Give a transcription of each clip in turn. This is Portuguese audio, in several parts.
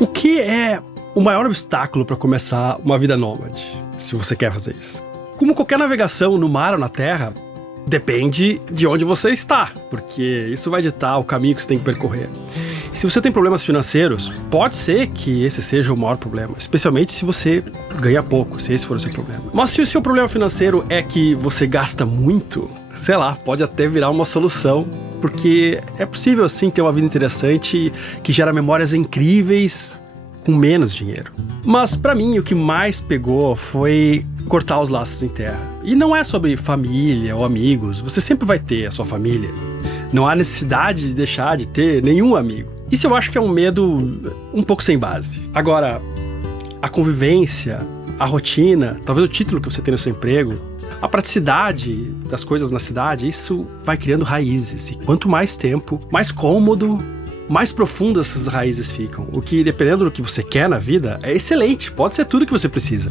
O que é o maior obstáculo para começar uma vida nômade, se você quer fazer isso? Como qualquer navegação no mar ou na terra, depende de onde você está, porque isso vai ditar o caminho que você tem que percorrer. Se você tem problemas financeiros, pode ser que esse seja o maior problema, especialmente se você ganha pouco, se esse for o seu problema. Mas se o seu problema financeiro é que você gasta muito, sei lá, pode até virar uma solução, porque é possível sim ter uma vida interessante que gera memórias incríveis com menos dinheiro. Mas pra mim o que mais pegou foi cortar os laços em terra. E não é sobre família ou amigos, você sempre vai ter a sua família. Não há necessidade de deixar de ter nenhum amigo. Isso eu acho que é um medo um pouco sem base. Agora, a convivência, a rotina, talvez o título que você tem no seu emprego, a praticidade das coisas na cidade, isso vai criando raízes. E quanto mais tempo, mais cômodo, mais profundas essas raízes ficam. O que, dependendo do que você quer na vida, é excelente. Pode ser tudo que você precisa.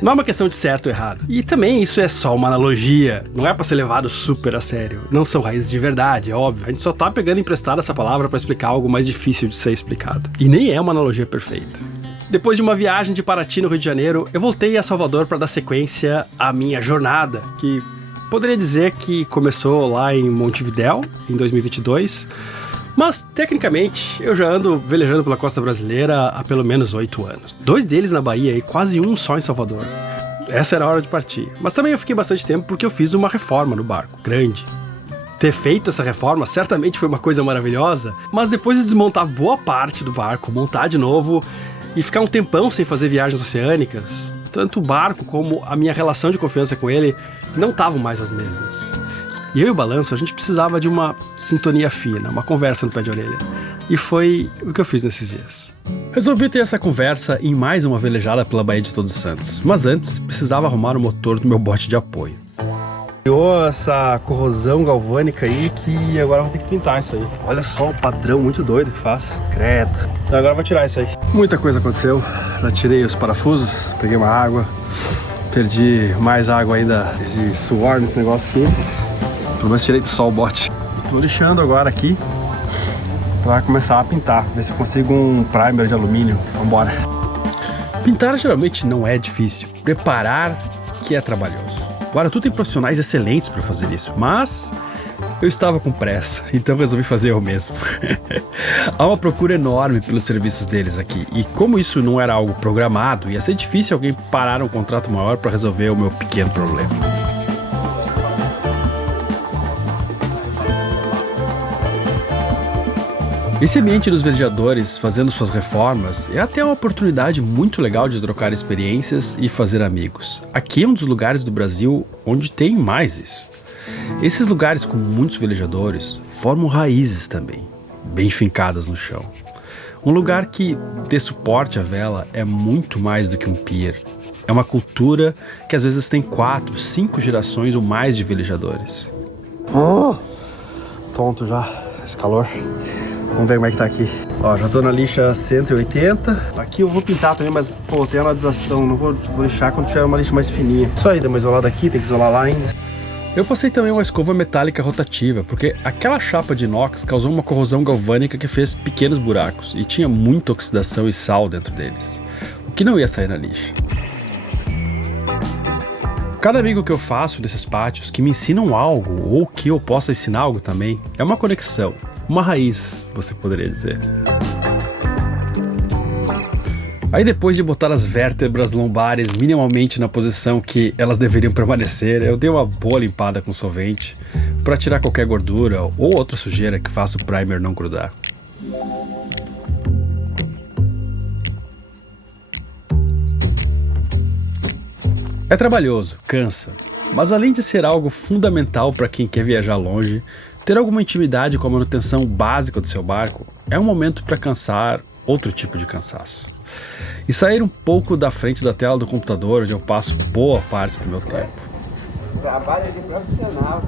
Não é uma questão de certo ou errado. E também isso é só uma analogia, não é pra ser levado super a sério. Não são raízes de verdade, é óbvio. A gente só tá pegando emprestada essa palavra pra explicar algo mais difícil de ser explicado. E nem é uma analogia perfeita. Depois de uma viagem de Paraty no Rio de Janeiro, eu voltei a Salvador para dar sequência à minha jornada, que poderia dizer que começou lá em Montevidéu, em 2022, mas, tecnicamente, eu já ando velejando pela costa brasileira há pelo menos 8 anos. 2 deles na Bahia e quase um só em Salvador. Essa era a hora de partir. Mas também eu fiquei bastante tempo porque eu fiz uma reforma no barco, grande. Ter feito essa reforma certamente foi uma coisa maravilhosa, mas depois de desmontar boa parte do barco, montar de novo e ficar um tempão sem fazer viagens oceânicas, tanto o barco como a minha relação de confiança com ele não estavam mais as mesmas. E eu e o Balanço, a gente precisava de uma sintonia fina, uma conversa no pé de orelha. E foi o que eu fiz nesses dias. Resolvi ter essa conversa em mais uma velejada pela Baía de Todos Santos. Mas antes, precisava arrumar o motor do meu bote de apoio. Criou essa corrosão galvânica aí que agora eu vou ter que pintar isso aí. Olha só o padrão muito doido que faz. Credo. Agora eu vou tirar isso aí. Muita coisa aconteceu. Já tirei os parafusos, peguei uma água. Perdi mais água ainda de suor nesse negócio aqui. Pelo menos tirei do sol o bote. Estou lixando agora aqui para começar a pintar. Ver se eu consigo um primer de alumínio. Vambora. Pintar geralmente não é difícil. Preparar que é trabalhoso. Agora, tu tem profissionais excelentes para fazer isso, mas eu estava com pressa, então resolvi fazer eu mesmo. Há uma procura enorme pelos serviços deles aqui, e como isso não era algo programado, ia ser difícil alguém parar um contrato maior para resolver o meu pequeno problema. Esse ambiente dos velejadores fazendo suas reformas é até uma oportunidade muito legal de trocar experiências e fazer amigos. Aqui é um dos lugares do Brasil onde tem mais isso. Esses lugares com muitos velejadores formam raízes também, bem fincadas no chão. Um lugar que dê suporte à vela é muito mais do que um pier. É uma cultura que às vezes tem 4, 5 gerações ou mais de velejadores. Tonto já, esse calor. Vamos ver como é que tá aqui. Ó, já tô na lixa 180. Aqui eu vou pintar também, mas, pô, tem anodização. Não vou lixar quando tiver uma lixa mais fininha. Isso aí, dá uma isolada aqui, tem que isolar lá ainda. Eu passei também uma escova metálica rotativa, porque aquela chapa de inox causou uma corrosão galvânica que fez pequenos buracos e tinha muita oxidação e sal dentro deles, o que não ia sair na lixa. Cada amigo que eu faço desses pátios que me ensinam algo, ou que eu possa ensinar algo também, é uma conexão. Uma raiz, você poderia dizer. Aí depois de botar as vértebras lombares minimamente na posição que elas deveriam permanecer, eu dei uma boa limpada com solvente para tirar qualquer gordura ou outra sujeira que faça o primer não grudar. É trabalhoso, cansa, mas além de ser algo fundamental para quem quer viajar longe, ter alguma intimidade com a manutenção básica do seu barco é um momento para cansar outro tipo de cansaço. E sair um pouco da frente da tela do computador, onde eu passo boa parte do meu tempo. Trabalho de profissional.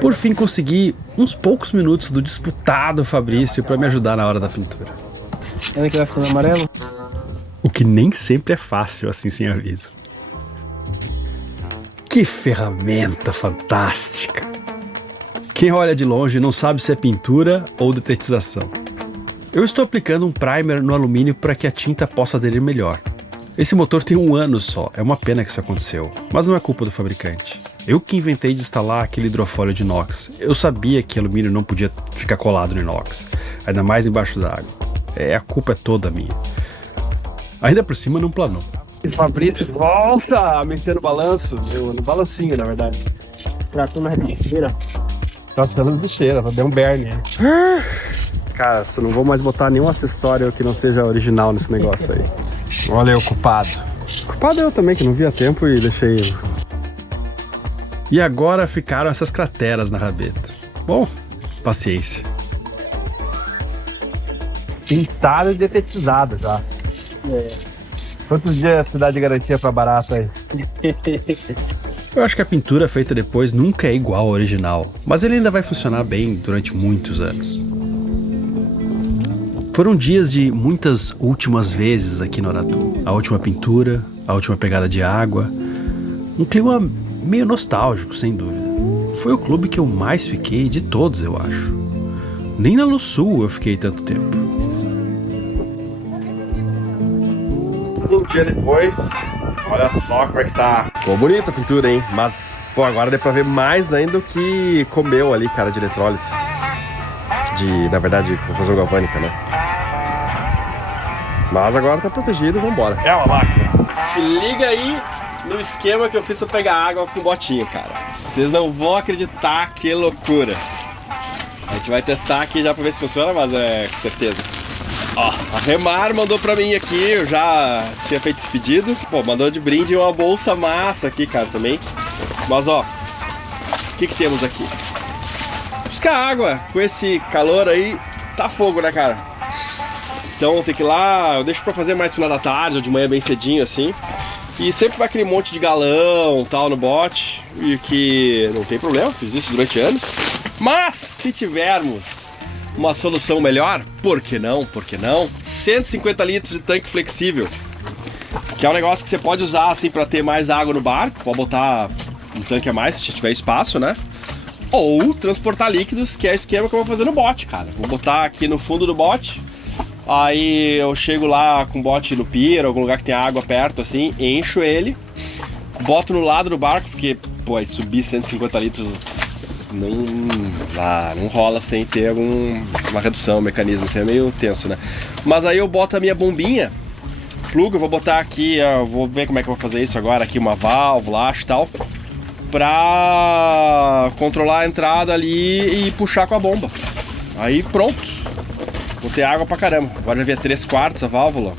Por fim, consegui uns poucos minutos do disputado Fabrício para me ajudar na hora da pintura. Olha que vai ficando amarelo. O que nem sempre é fácil assim sem aviso. Que ferramenta fantástica! Quem olha de longe não sabe se é pintura ou detetização. Eu estou aplicando um primer no alumínio para que a tinta possa aderir melhor. Esse motor tem 1 ano só, é uma pena que isso aconteceu, mas não é culpa do fabricante. Eu que inventei de instalar aquele hidrofólio de inox. Eu sabia que alumínio não podia ficar colado no inox, ainda mais embaixo da água. A culpa é toda minha. Ainda por cima não planou. O Fabrício volta a mexer no balanço, no balancinho, na verdade. Tratando a bicheira. Tratando a bicheira, deu um berne. Cara, eu não vou mais botar nenhum acessório que não seja original nesse negócio aí. Olha eu, culpado. Culpado eu também, que não via tempo e deixei. E agora ficaram essas crateras na rabeta. Bom, paciência. Pintada e detetizada já. Quantos dias a cidade garantia pra barato aí? Eu acho que a pintura feita depois nunca é igual ao original, mas ele ainda vai funcionar bem durante muitos anos. Foram dias de muitas últimas vezes aqui no Aratu. A última pintura, a última pegada de água. Um clima meio nostálgico, sem dúvida. Foi o clube que eu mais fiquei de todos, eu acho. Nem na Lusul eu fiquei tanto tempo. Um dia depois, olha só como é que tá. Ficou bonita a pintura, hein? Mas, pô, agora dá pra ver mais ainda o que comeu ali, cara, de eletrólise. Na verdade, corrosão galvânica, né? Mas agora tá protegido, vambora. É uma máquina. Se liga aí no esquema que eu fiz pra pegar água com botinho, cara. Vocês não vão acreditar, que loucura. A gente vai testar aqui já pra ver se funciona, mas é com certeza. Ó, a Remar mandou pra mim aqui, eu já tinha feito esse pedido. Pô, mandou de brinde uma bolsa massa aqui, cara, também. Mas ó, o que temos aqui? Buscar água com esse calor aí, tá fogo, né, cara? Então tem que ir lá, eu deixo pra fazer mais final da tarde ou de manhã bem cedinho, assim. E sempre vai aquele monte de galão, tal, no bote. E que não tem problema, fiz isso durante anos. Mas, se tivermos uma solução melhor, por que não? 150 litros de tanque flexível, que é um negócio que você pode usar assim para ter mais água no barco, pode botar um tanque a mais se tiver espaço, né? Ou transportar líquidos, que é o esquema que eu vou fazer no bote, cara. Vou botar aqui no fundo do bote, aí eu chego lá com o bote no pier, algum lugar que tem água perto, assim, encho ele, boto no lado do barco, porque, pô, aí subir 150 litros... Não rola sem ter uma redução, um mecanismo, assim é meio tenso, né? Mas aí eu boto a minha bombinha, plugo, eu vou botar aqui, eu vou ver como é que eu vou fazer isso agora, aqui uma válvula, acho, tal, pra controlar a entrada ali e puxar com a bomba. Aí pronto, vou ter água pra caramba. Agora já vi 3/4 a válvula,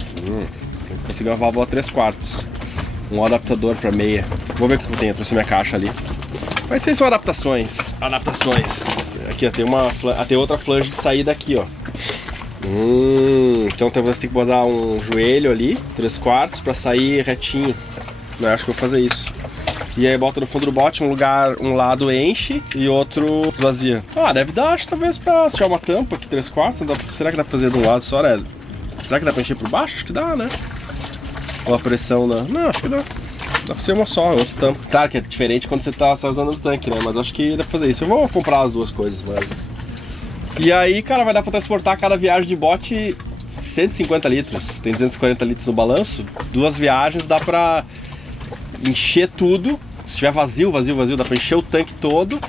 tem que conseguir uma válvula 3/4, um adaptador pra meia. Vou ver o que eu tenho, eu trouxe minha caixa ali. Mas essas são adaptações. Aqui ó, tem outra flange de saída aqui, ó. Então você tem que botar um joelho ali, 3/4, pra sair retinho. Eu acho que eu vou fazer isso. E aí bota no fundo do bote, um lado enche e outro esvazia. Deve dar, acho, talvez pra achar uma tampa aqui, 3/4. Será que dá pra fazer de um lado só, né? Será que dá pra encher por baixo? Acho que dá, né? Ou a pressão na... Não, acho que dá. Dá pra ser uma só, outro tampo. Claro que é diferente quando você tá só usando o tanque, né? Mas acho que dá pra fazer isso. Eu vou comprar as duas coisas, mas... E aí, cara, vai dar pra transportar cada viagem de bote 150 litros. Tem 240 litros no balanço. 2 viagens dá pra encher tudo. Se tiver vazio, dá pra encher o tanque todo.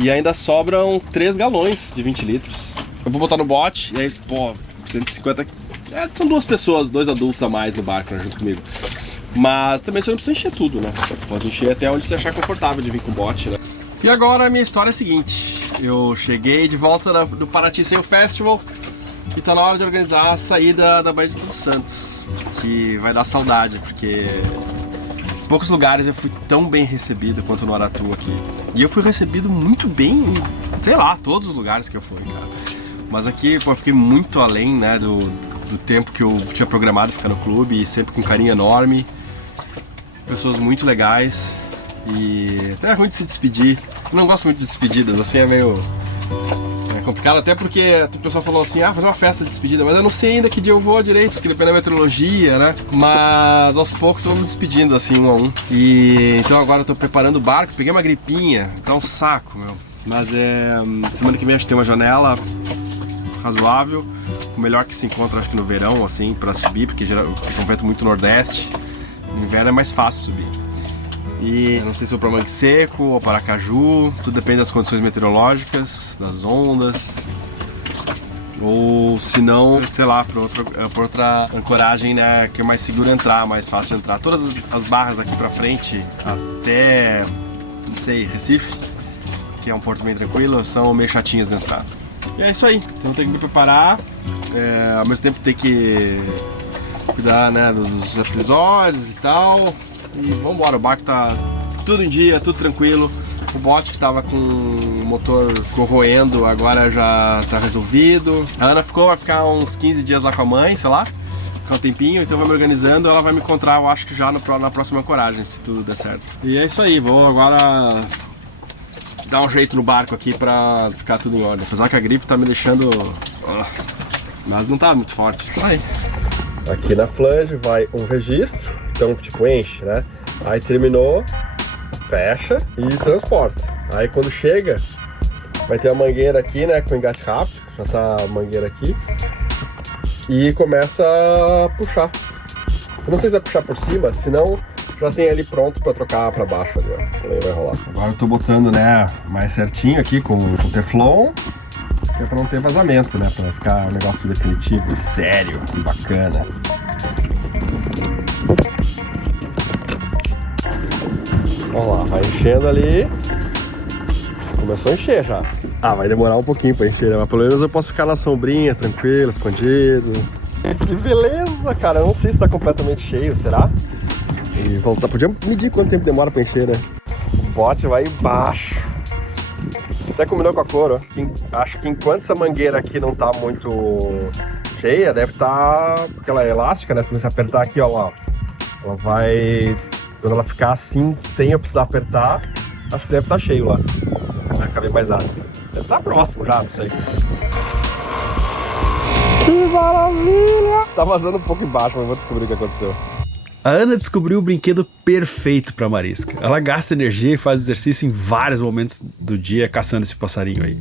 E ainda sobram 3 galões de 20 litros. Eu vou botar no bote, e aí, pô, 150... são 2 pessoas, 2 adultos a mais no barco, né, junto comigo. Mas também você não precisa encher tudo, né? Pode encher até onde você achar confortável de vir com o bote, né? E agora a minha história é a seguinte. Eu cheguei de volta do Paraty Sail Festival e tá na hora de organizar a saída da Baía de Todos Santos, que vai dar saudade, porque em poucos lugares eu fui tão bem recebido quanto no Aratu aqui. E eu fui recebido muito bem em, sei lá, todos os lugares que eu fui, cara. Mas aqui, pô, eu fiquei muito além, né, do tempo que eu tinha programado ficar no clube, e sempre com carinho enorme. Pessoas muito legais e até é ruim de se despedir. Eu não gosto muito de despedidas, assim, é meio complicado, até porque a pessoa falou assim, fazer uma festa de despedida, mas eu não sei ainda que dia eu vou direito, porque depende da meteorologia, né? Mas aos poucos eu vou me despedindo, assim, um a um. E então agora eu tô preparando o barco, peguei uma gripinha, tá um saco, meu. Mas semana que vem acho que tem uma janela razoável. O melhor que se encontra, acho que no verão, assim, pra subir, porque fica um vento muito nordeste. No inverno é mais fácil subir. E não sei se é para Mangue Seco ou para Aracaju, tudo depende das condições meteorológicas, das ondas. Ou se não, sei lá, por outra ancoragem, né, que é mais seguro entrar, mais fácil entrar. Todas as barras daqui pra frente, até, não sei, Recife, que é um porto bem tranquilo, são meio chatinhas de entrar. E é isso aí, então tem que me preparar, ao mesmo tempo tem que cuidar, né, dos episódios e tal. E vambora, o barco tá tudo em dia, tudo tranquilo. O bote que tava com o motor corroendo agora já tá resolvido. A Ana vai ficar uns 15 dias lá com a mãe, sei lá, ficar um tempinho, então vai me organizando. Ela vai me encontrar, eu acho que já na próxima ancoragem, se tudo der certo. E é isso aí, vou agora dar um jeito no barco aqui pra ficar tudo em ordem. Apesar que a gripe tá me deixando... mas não tá muito forte. Vai. Aqui na flange vai um registro, então tipo enche, né? Aí terminou, fecha e transporta. Aí quando chega, vai ter a mangueira aqui, né, com engate rápido, já tá a mangueira aqui. E começa a puxar. Eu não sei se vai puxar por cima, senão já tem ali pronto pra trocar pra baixo ali, ó. Também vai rolar. Agora eu tô botando, né, mais certinho aqui com Teflon, que é pra não ter vazamento, né, pra ficar um negócio definitivo e sério e bacana. Olha lá, vai enchendo ali. Começou a encher já. Ah, vai demorar um pouquinho pra encher, né? Mas pelo menos eu posso ficar na sombrinha, tranquilo, escondido. Que beleza, cara. Eu não sei se tá completamente cheio, será? E voltar. Podia medir quanto tempo demora pra encher, né? O bote vai embaixo. Até combinou com a cor, ó. Acho que enquanto essa mangueira aqui não tá muito cheia, deve estar... Porque ela é elástica, né? Se você apertar aqui, ó lá. Ela vai... Quando ela ficar assim, sem eu precisar apertar, acho que deve estar cheio lá. Vai caber mais água. Deve estar próximo já, não sei. Que maravilha! Tá vazando um pouco embaixo, mas vou descobrir o que aconteceu. A Ana descobriu o brinquedo perfeito para Marisca. Ela gasta energia e faz exercício em vários momentos do dia caçando esse passarinho aí.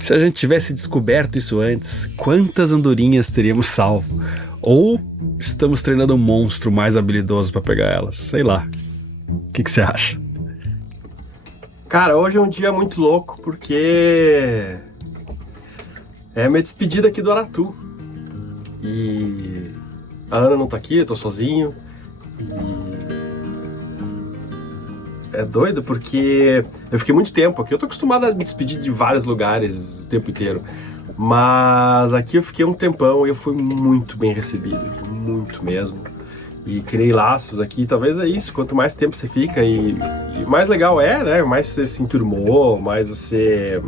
Se a gente tivesse descoberto isso antes, quantas andorinhas teríamos salvo? Ou estamos treinando um monstro mais habilidoso para pegar elas? Sei lá. O que você acha? Cara, hoje é um dia muito louco porque é minha despedida aqui do Aratu. E a Ana não tá aqui, eu tô sozinho. E é doido porque eu fiquei muito tempo aqui. Eu tô acostumado a me despedir de vários lugares o tempo inteiro. Mas aqui eu fiquei um tempão e eu fui muito bem recebido, muito mesmo. E criei laços aqui, talvez é isso, quanto mais tempo você fica e mais legal é, né? Mais você se enturmou, mais você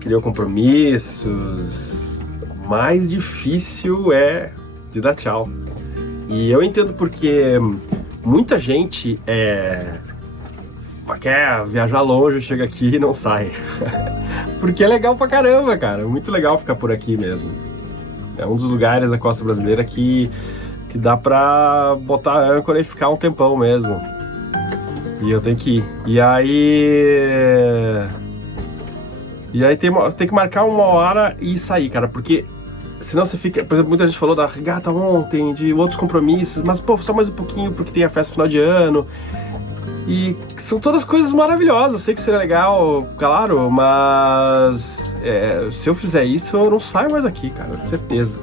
criou compromissos, mais difícil é de dar tchau. E eu entendo porque muita gente quer viajar longe, chega aqui e não sai. Porque é legal pra caramba, cara. Muito legal ficar por aqui mesmo. É um dos lugares da costa brasileira que dá pra botar a âncora e ficar um tempão mesmo. E eu tenho que ir. E aí tem que marcar uma hora e sair, cara. Porque senão você fica... Por exemplo, muita gente falou da regata ontem, de outros compromissos. Mas, pô, só mais um pouquinho porque tem a festa final de ano. E são todas coisas maravilhosas, eu sei que seria legal, claro, mas se eu fizer isso, eu não saio mais daqui, cara, certeza.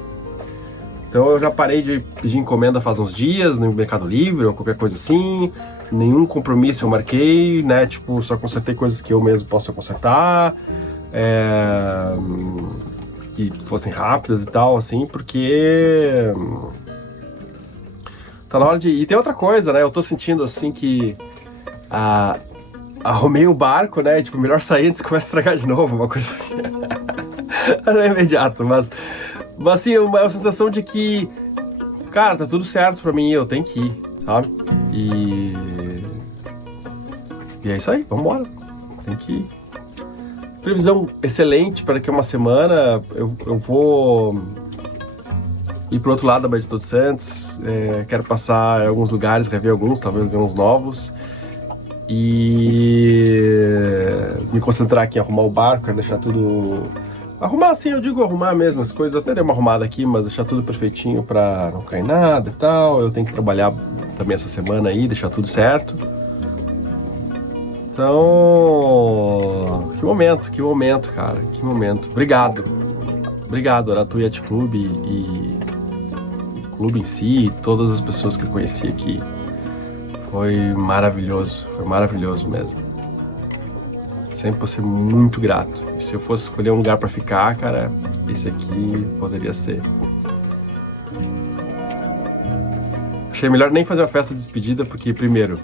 Então eu já parei de pedir encomenda faz uns dias, no Mercado Livre ou qualquer coisa assim, nenhum compromisso eu marquei, né, tipo, só consertei coisas que eu mesmo posso consertar, que fossem rápidas e tal, assim, porque tá na hora de... E tem outra coisa, né, eu tô sentindo assim que arrumei o barco, né? Tipo, melhor sair antes que comece a estragar de novo, uma coisa assim. Não é imediato, mas assim, uma sensação de que, cara, tá tudo certo pra mim, eu tenho que ir, sabe? E é isso aí, vambora. Tem que ir. Previsão excelente para daqui a uma semana. Eu vou ir pro outro lado da Baía de Todos Santos. Quero passar em alguns lugares, rever alguns, talvez ver uns novos. e me concentrar aqui em arrumar o barco, quero deixar tudo... Arrumar assim, eu digo arrumar mesmo as coisas, até dei uma arrumada aqui, mas deixar tudo perfeitinho pra não cair nada e tal. Eu tenho que trabalhar também essa semana aí, deixar tudo certo. Então, que momento, cara, que momento. Obrigado, Aratu Yacht Club e o clube em si, e todas as pessoas que eu conheci aqui. Foi maravilhoso mesmo. Sempre vou ser muito grato. E se eu fosse escolher um lugar pra ficar, cara, esse aqui poderia ser. Achei melhor nem fazer uma festa de despedida, porque primeiro,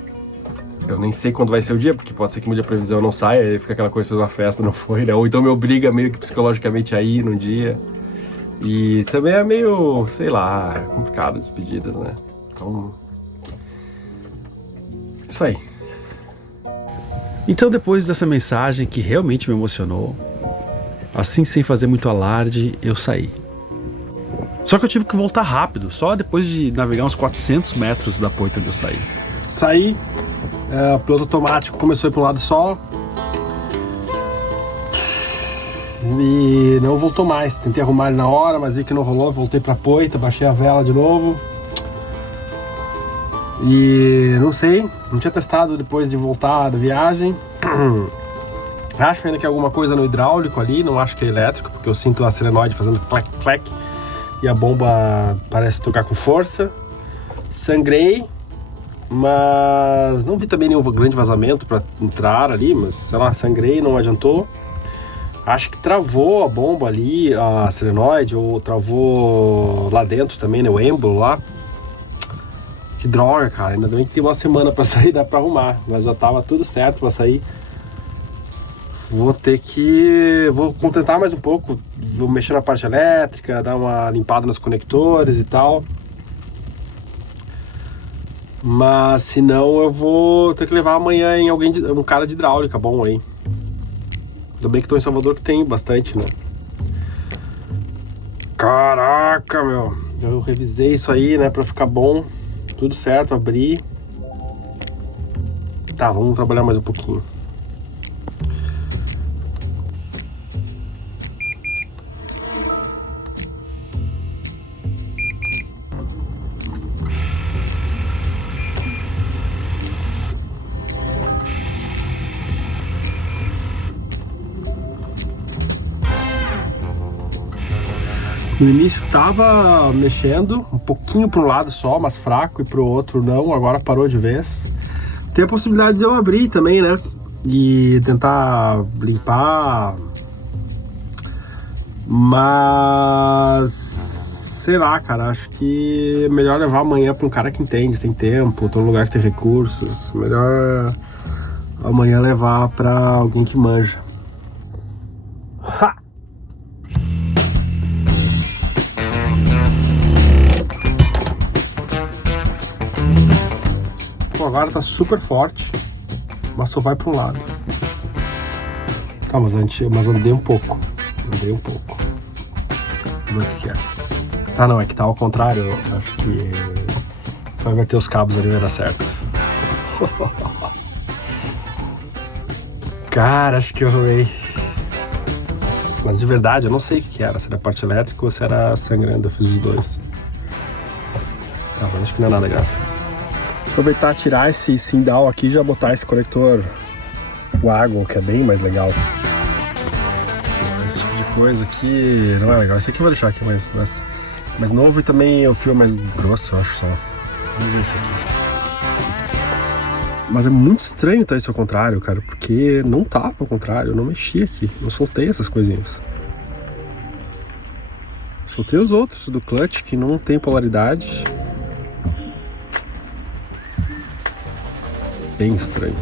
eu nem sei quando vai ser o dia, porque pode ser que mude a previsão não saia, aí fica aquela coisa, fez uma festa, não foi, né? Ou então me obriga meio que psicologicamente a ir num dia. E também é meio, sei lá, complicado despedidas, né? Então, isso aí. Então, depois dessa mensagem que realmente me emocionou, assim sem fazer muito alarde, eu saí. Só que eu tive que voltar rápido, só depois de navegar uns 400 metros da poita onde eu saí. Saí, piloto automático começou a ir para um lado só e não voltou mais. Tentei arrumar ele na hora, mas vi que não rolou, voltei para a poita, baixei a vela de novo. E não sei, não tinha testado depois de voltar da viagem. Acho ainda que é alguma coisa no hidráulico ali, não acho que é elétrico, porque eu sinto a solenoide fazendo clac clac e a bomba parece tocar com força. Sangrei, mas não vi também nenhum grande vazamento para entrar ali, mas sei lá, sangrei, não adiantou. Acho que travou a bomba ali, a solenoide, ou travou lá dentro também, né, o êmbolo lá. Que droga, cara, ainda bem que tem uma semana pra sair, dá pra arrumar, mas já tava tudo certo pra sair. Vou contentar mais um pouco, vou mexer na parte elétrica, dar uma limpada nos conectores e tal. Mas se não, eu vou ter que levar amanhã em um cara de hidráulica bom aí. Ainda bem que tô em Salvador, que tem bastante, né? Caraca, meu, eu revisei isso aí, né, pra ficar bom. Tudo certo, abri. Tá, vamos trabalhar mais um pouquinho. No início tava mexendo um pouquinho para um lado só, mas fraco, e pro outro não, agora parou de vez. Tem a possibilidade de eu abrir também, né? E tentar limpar. Mas sei lá, cara, acho que é melhor levar amanhã para um cara que entende, tem tempo, tô num lugar que tem recursos. Melhor amanhã levar para alguém que manja. Ha! Agora tá super forte, mas só vai para um lado. Tá, mas andei um pouco. Vamos ver o que é. Tá, não, é que tá ao contrário. Eu acho que vai inverter os cabos ali, vai dar certo. Cara, acho que eu errei. Mas de verdade, eu não sei o que era. Se era parte elétrica ou se era sangrando. Eu fiz os dois. Tá, mas acho que não é nada grave. Aproveitar, tirar esse sindal aqui e já botar esse conector Waggle, que é bem mais legal. Esse tipo de coisa aqui não é legal. Esse aqui eu vou deixar aqui mais novo, e também o fio mais grosso, eu acho só. Vamos ver esse aqui. Mas é muito estranho tá isso ao contrário, cara, porque não tava ao contrário, eu não mexi aqui, eu soltei essas coisinhas. Soltei os outros do clutch, que não tem polaridade. Bem estranho.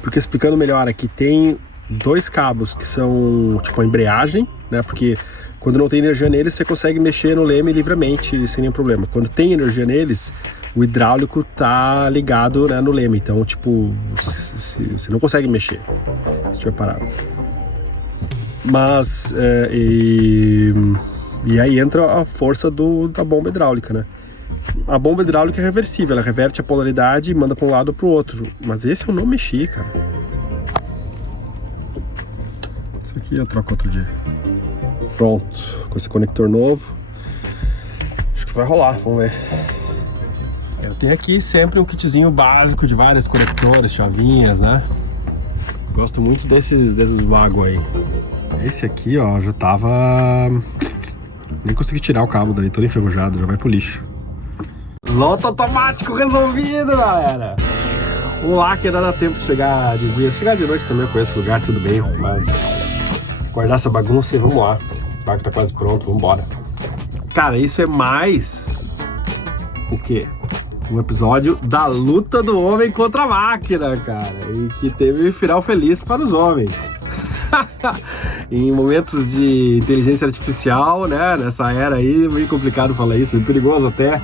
Porque explicando melhor aqui, tem dois cabos que são tipo a embreagem, né? Porque quando não tem energia neles, você consegue mexer no leme livremente, sem nenhum problema. Quando tem energia neles, o hidráulico tá ligado, né, no leme. Então, tipo, você não consegue mexer se estiver parado. Mas, e aí entra a força da bomba hidráulica, né? A bomba hidráulica é reversível, ela reverte a polaridade e manda para um lado ou para o outro. Mas esse eu não mexi, cara. Isso aqui eu troco outro dia. Pronto, com esse conector novo. Acho que vai rolar, vamos ver. Eu tenho aqui sempre um kitzinho básico de vários conectores, chavinhas, né? Gosto muito desses vagos aí. Esse aqui, ó, já tava... Nem consegui tirar o cabo daí, todo enferrujado, já vai pro lixo. Loto automático resolvido, galera! Vamos lá que ainda dá tempo de chegar de dia. Chegar de noite também, eu conheço o lugar, tudo bem, mas... guardar essa bagunça e vamos lá. O barco tá quase pronto, vamos embora. Cara, isso é mais... o quê? Um episódio da luta do homem contra a máquina, cara. E que teve final feliz para os homens. Em momentos de inteligência artificial, né? Nessa era aí, meio complicado falar isso, meio perigoso até.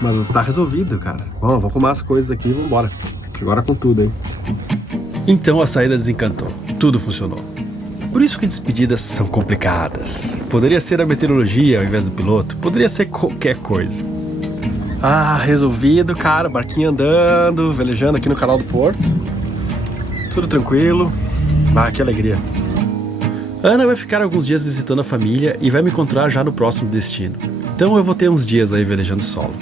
Mas está resolvido, cara. Bom, vamos arrumar as coisas aqui e vamos embora. Agora com tudo, hein? Então a saída desencantou. Tudo funcionou. Por isso que despedidas são complicadas. Poderia ser a meteorologia ao invés do piloto. Poderia ser qualquer coisa. Ah, resolvido, cara. Barquinho andando, velejando aqui no canal do Porto. Tudo tranquilo. Ah, que alegria. Ana vai ficar alguns dias visitando a família e vai me encontrar já no próximo destino. Então eu vou ter uns dias aí velejando solo.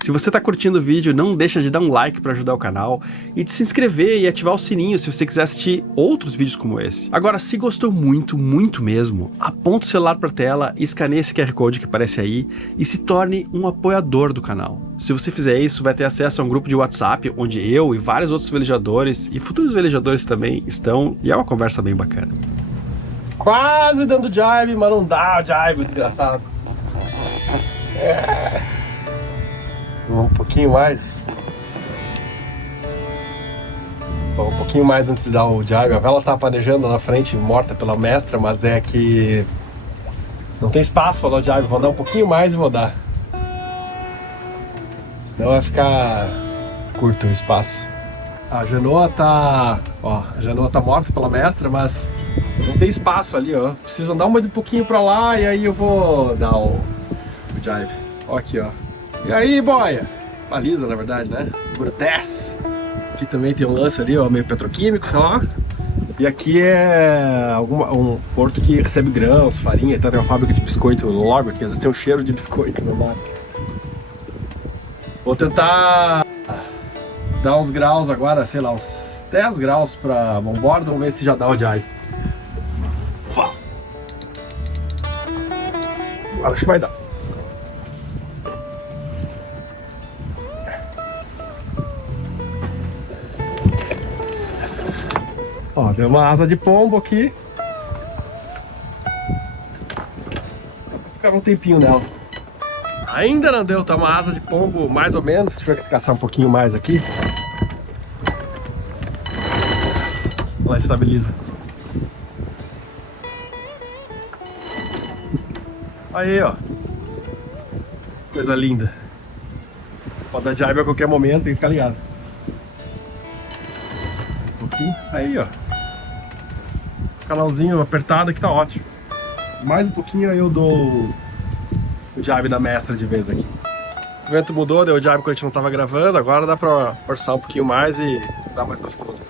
Se você está curtindo o vídeo, não deixa de dar um like para ajudar o canal e de se inscrever e ativar o sininho se você quiser assistir outros vídeos como esse. Agora, se gostou muito, muito mesmo, aponta o celular para a tela e escaneie esse QR Code que aparece aí e se torne um apoiador do canal. Se você fizer isso, vai ter acesso a um grupo de WhatsApp onde eu e vários outros velejadores e futuros velejadores também estão e é uma conversa bem bacana. Quase dando jibe, mas não dá jibe, desgraçado. Um pouquinho mais. Bom, um pouquinho mais antes de dar o jibe. A vela tá panejando na frente, morta pela mestra, mas é que não tem espaço para dar o jibe. Vou dar um pouquinho mais e vou dar. Senão vai ficar curto o espaço. A Genoa tá... ó, a Genoa tá morta pela mestra, mas não tem espaço ali, ó. Preciso andar mais um pouquinho pra lá e aí eu vou dar o jibe. Ó aqui, ó. E aí, boia? Baliza, na verdade, né? Número 10. Aqui também tem um lance ali, ó, meio petroquímico, sei lá. E aqui é um porto que recebe grãos, farinha, então tem uma fábrica de biscoito logo aqui. Às vezes tem um cheiro de biscoito no mar. Vou tentar dar uns graus agora, sei lá, uns 10 graus pra onboard. Vamos ver se já dá o jibe. Agora acho que vai dar. Ó, deu uma asa de pombo aqui. Vou ficar um tempinho nela. Ainda não deu, tá uma asa de pombo mais ou menos. Deixa eu descansar um pouquinho mais aqui. Ela estabiliza. Aí, ó. Coisa linda. Pode dar jibe a qualquer momento, tem que ficar ligado. Um pouquinho. Aí, ó. Canalzinho apertado que tá ótimo. Mais um pouquinho aí eu dou o jibe da mestra de vez aqui. O vento mudou, deu o jibe quando a gente não tava gravando. Agora dá pra forçar um pouquinho mais e dar mais gostoso.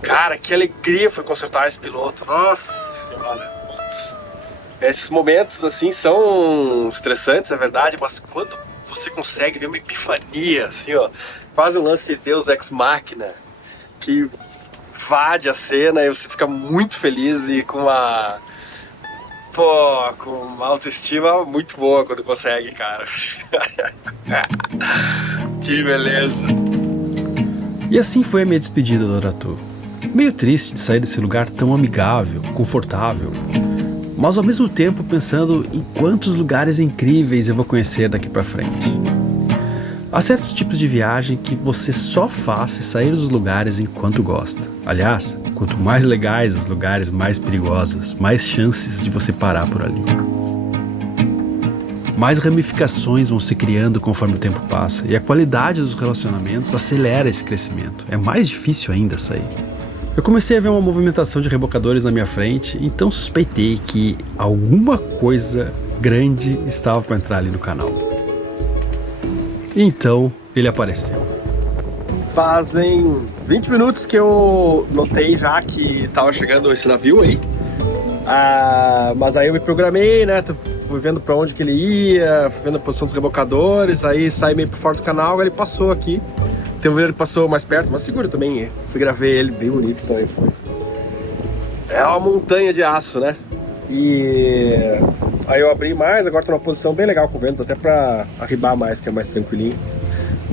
Cara, que alegria foi consertar esse piloto. Nossa senhora. Esses momentos assim são estressantes, é verdade, mas quando você consegue ver uma epifania, assim, ó, quase um lance de Deus Ex Machina, que invade a cena e você fica muito feliz e com uma autoestima muito boa quando consegue, cara. Que beleza. E assim foi a minha despedida do Aratu. Meio triste de sair desse lugar tão amigável, confortável, mas ao mesmo tempo pensando em quantos lugares incríveis eu vou conhecer daqui pra frente. Há certos tipos de viagem que você só faz se sair dos lugares enquanto gosta. Aliás, quanto mais legais os lugares, mais perigosos, mais chances de você parar por ali. Mais ramificações vão se criando conforme o tempo passa, e a qualidade dos relacionamentos acelera esse crescimento. É mais difícil ainda sair. Eu comecei a ver uma movimentação de rebocadores na minha frente, então suspeitei que alguma coisa grande estava para entrar ali no canal. Então ele apareceu. Fazem 20 minutos que eu notei já que estava chegando esse navio aí. Mas aí eu me programei, né? Fui vendo para onde que ele ia, fui vendo a posição dos rebocadores, aí saí meio por fora do canal, ele passou aqui. Tem um veleiro que passou mais perto, mas seguro também. Eu gravei ele, bem bonito também foi. É uma montanha de aço, né? E aí eu abri mais, agora tô numa posição bem legal com o vento, até pra arribar mais, que é mais tranquilinho.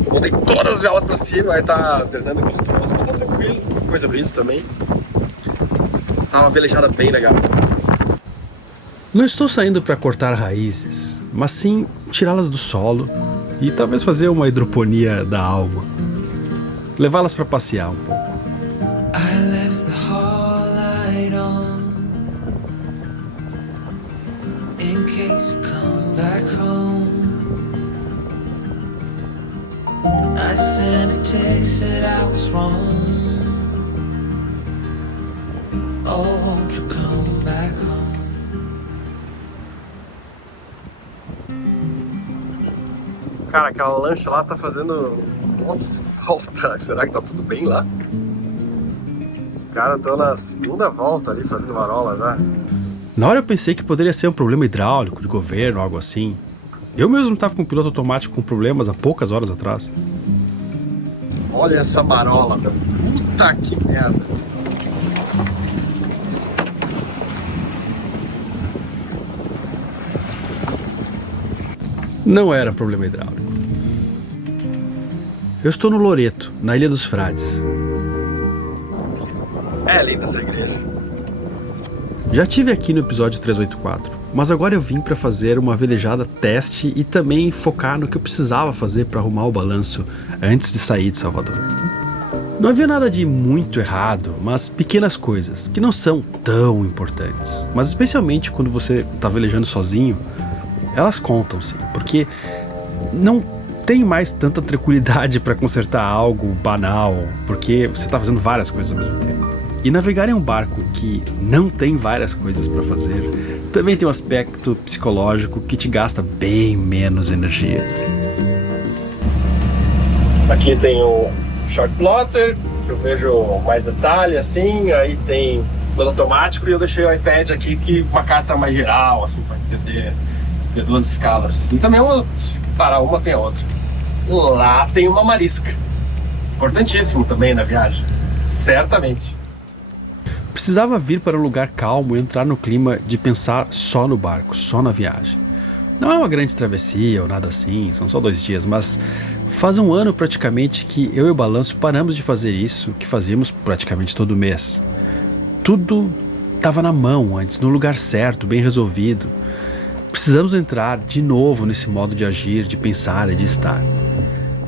Eu botei todas as velas pra cima, aí tá treinando gostoso, mas tá tranquilo, coisa brisa também. Tá uma velejada bem legal. Não estou saindo para cortar raízes, mas sim tirá-las do solo e talvez fazer uma hidroponia da alma. Levá-las para passear um pouco. I left the hall light on in case you come back home. I sent a text that I was wrong. Oh, won't you come back home? Cara, aquela lancha lá tá fazendo um monte de falta. Será que tá tudo bem lá? Os caras estão na segunda volta ali fazendo marola já. Na hora eu pensei que poderia ser um problema hidráulico, de governo, algo assim. Eu mesmo estava com um piloto automático com problemas há poucas horas atrás. Olha essa marola, meu. Puta que merda. Não era um problema hidráulico. Eu estou no Loreto, na Ilha dos Frades. É linda essa igreja. Já tive aqui no episódio 384, mas agora eu vim para fazer uma velejada teste e também focar no que eu precisava fazer para arrumar o balanço antes de sair de Salvador. Não havia nada de muito errado, mas pequenas coisas que não são tão importantes. Mas especialmente quando você está velejando sozinho, elas contam sim, porque não tem mais tanta tranquilidade para consertar algo banal, porque você está fazendo várias coisas ao mesmo tempo. E navegar em um barco que não tem várias coisas para fazer também tem um aspecto psicológico que te gasta bem menos energia. Aqui tem o short plotter, que eu vejo mais detalhe assim, aí tem o automático e eu deixei o iPad aqui que uma carta mais geral, assim, para entender, ter duas escalas. E também, se parar uma, tem a outra. Lá tem uma marisca. Importantíssimo também na viagem, certamente. Precisava vir para um lugar calmo e entrar no clima de pensar só no barco, só na viagem. Não é uma grande travessia ou nada assim, são só 2 dias, mas faz um ano praticamente que eu e o Balanço paramos de fazer isso que fazíamos praticamente todo mês. Tudo estava na mão antes, no lugar certo, bem resolvido. Precisamos entrar de novo nesse modo de agir, de pensar e de estar.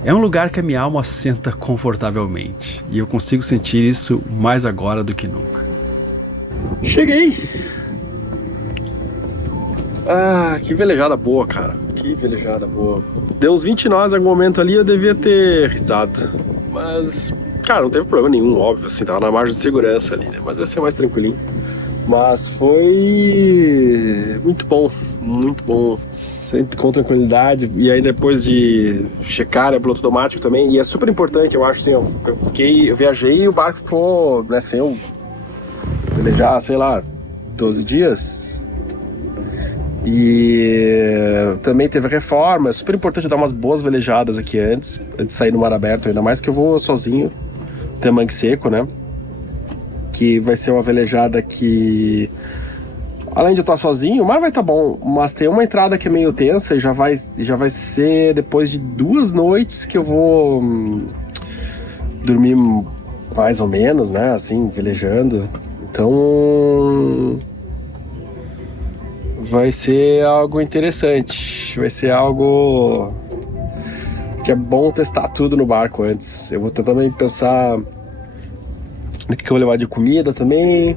É um lugar que a minha alma assenta confortavelmente e eu consigo sentir isso mais agora do que nunca. Cheguei! Ah, que velejada boa, cara. Que velejada boa. Deu uns 20 nós em algum momento ali, eu devia ter risado. Mas, cara, não teve problema nenhum, óbvio, assim, tava na margem de segurança ali, né? Mas ia ser mais tranquilinho. Mas foi muito bom, com tranquilidade. E aí depois de checar, né, piloto automático também, e é super importante, eu acho, assim, eu viajei e o barco ficou, né, sem eu velejar, sei lá, 12 dias. E também teve reforma, é super importante dar umas boas velejadas aqui antes de sair no mar aberto, ainda mais que eu vou sozinho, até Mangue Seco, né? Que vai ser uma velejada que, além de eu estar sozinho, o mar vai estar bom, mas tem uma entrada que é meio tensa e já vai ser depois de 2 noites que eu vou dormir mais ou menos, né, assim, velejando. Então vai ser algo interessante, vai ser algo que é bom testar tudo no barco antes. Eu vou tentar também pensar o que eu vou levar de comida também.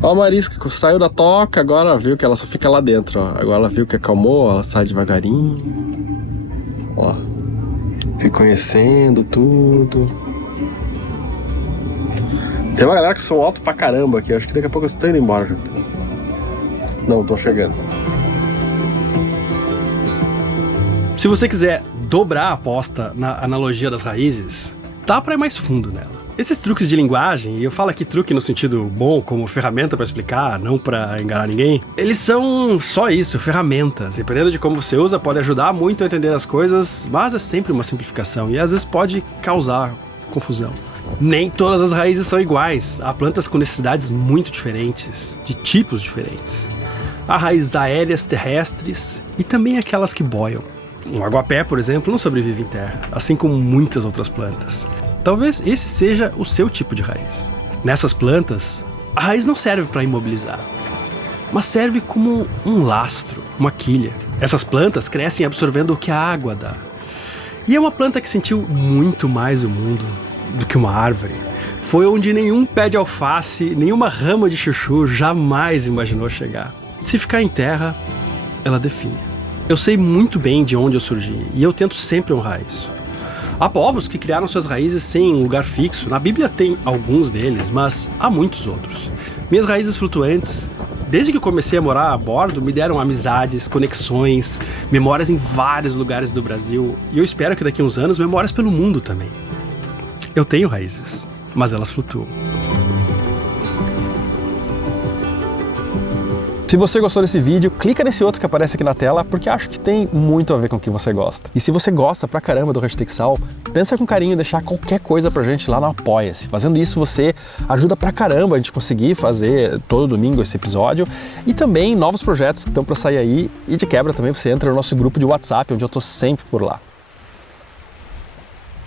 Ó, a marisca saiu da toca, agora viu que ela só fica lá dentro, ó. Agora ela viu que acalmou, ela sai devagarinho. Ó, reconhecendo tudo. Tem uma galera que som alto pra caramba aqui. Acho que daqui a pouco eu estou indo embora já. Não, tô chegando. Se você quiser dobrar a aposta na analogia das raízes, dá pra ir mais fundo nela. Esses truques de linguagem, e eu falo aqui truque no sentido bom, como ferramenta pra explicar, não pra enganar ninguém, eles são só isso, ferramentas. Dependendo de como você usa, pode ajudar muito a entender as coisas, mas é sempre uma simplificação e às vezes pode causar confusão. Nem todas as raízes são iguais. Há plantas com necessidades muito diferentes, de tipos diferentes. Há raízes aéreas, terrestres e também aquelas que boiam. Um aguapé, por exemplo, não sobrevive em terra, assim como muitas outras plantas. Talvez esse seja o seu tipo de raiz. Nessas plantas, a raiz não serve para imobilizar, mas serve como um lastro, uma quilha. Essas plantas crescem absorvendo o que a água dá. E é uma planta que sentiu muito mais o mundo do que uma árvore. Foi onde nenhum pé de alface, nenhuma rama de chuchu jamais imaginou chegar. Se ficar em terra, ela definha. Eu sei muito bem de onde eu surgi e eu tento sempre honrar isso. Há povos que criaram suas raízes sem um lugar fixo. Na Bíblia tem alguns deles, mas há muitos outros. Minhas raízes flutuantes, desde que eu comecei a morar a bordo, me deram amizades, conexões, memórias em vários lugares do Brasil. E eu espero que daqui a uns anos, memórias pelo mundo também. Eu tenho raízes, mas elas flutuam. Se você gostou desse vídeo, clica nesse outro que aparece aqui na tela, porque acho que tem muito a ver com o que você gosta. E se você gosta pra caramba do Hashtag Sal, pensa com carinho em deixar qualquer coisa pra gente lá no Apoia-se. Fazendo isso, você ajuda pra caramba a gente conseguir fazer todo domingo esse episódio e também novos projetos que estão pra sair aí. E de quebra também você entra no nosso grupo de WhatsApp, onde eu tô sempre por lá.